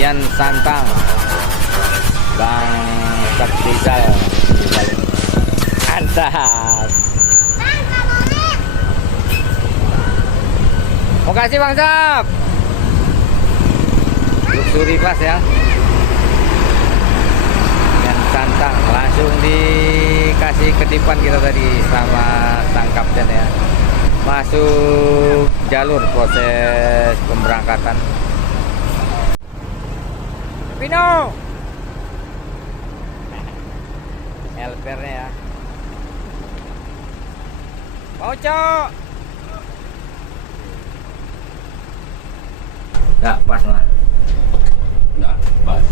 Kian Santang, Bang Saprizal. Mantap. Makasih Bang Sap. Luxury class ya. Kian Santang langsung dikasih kedipan kita tadi sama sang kapten ya. Masuk jalur proses pemberangkatan. Pino helpernya ya. Mau cok. Nggak pas lah. Nggak pas.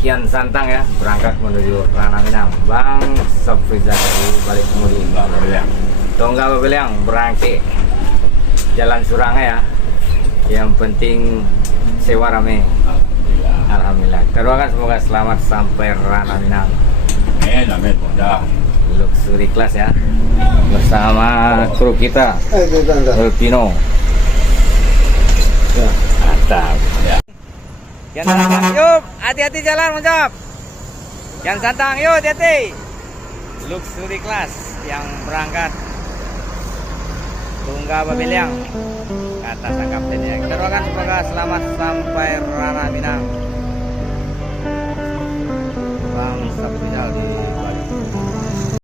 Kian Santang ya berangkat menuju Ranah Minang. Bang Saprizal dari balik kemudi. Nggak Babeliang. Tongga Babeliang berangkat Jalan Suranga ya. Yang penting sewa rame. Alhamdulillah. Terdoakan semoga selamat sampai Ranah Minang. Amin, mudah. Luxury class ya. Bersama kru kita. Pino. Mantap. Ya. Kian Santang, yuk hati-hati jalan mantap. Kian Santang, yuk hati-hati. Luxury class yang berangkat Tungga Babeliang kata sang kaptennya. Kita doakan semoga selamat sampai Ranah Minang. Bang Saprizal di